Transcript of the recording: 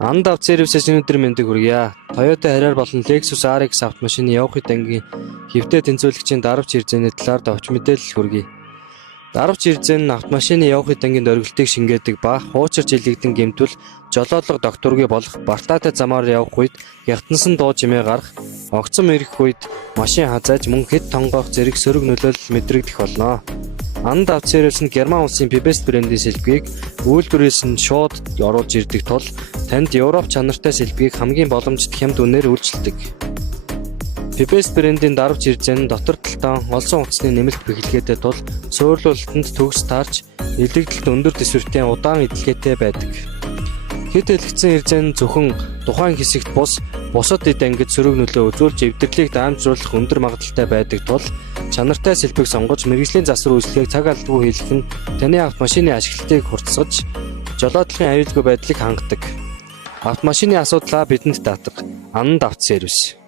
Анд авто сервисээс өнөөдөр мэндийг хүргье. Toyota Harrier болон Lexus RX автомашины явахын дангийн хэвтэ тэнцвэрлэгчийн даравч хэрэгцээний талаар товч мэдээлэл хүргэе. Даравч хэрэгцээ нь автомашины явахын дангийн дөрвөлтийг шингээдэг ба хуучирч илэгдэн гэмтвэл жолоолго докторгүй болох бартаатай замаар явах үед хятадсан дуу чимээ гарах, огцом ирэх үед машин хазааж мөн хэд тонгоох зэрэг сөрөг нөлөөлөл мэдрэгдэх болно. Анд авто сервис нь Герман улсын Pibest брендийн сэлбэгийг үйлдвэрээс нь шууд оруулж ирдэг тул танд Европ чанартай сэлбэгийг хамгийн боломжит хямд үнээр үйлчилдэг. Pibest брендийн даравч хэрэгцээ нь дотор талдаа олсон утасны нэмэлт бэхлэгээтэй тул суйрлуулалтанд төгс таарч илэгдэлт өндөр төсвөртэй удаан эдлэгээтэй байдаг. Хэд хэлэгдсэн хэрэгцээ нь зөвхөн тухайн хэсэгт бусад эд ангид сөрөг нөлөө үзүүлж эвдэрлийг даамжруулах өндөр магадлалтай байдаг тул чанартай сэлбэг сонгож мэргэжлийн засвар үйлчлэгийг цаг алдалгүй хийх нь таны автомашины ашиглалтыг хурцсаж жолоодлогын аюулгүй байдлыг хангадаг. Автомашины асуудлаа бидэнд даатга. Анд авто сервис.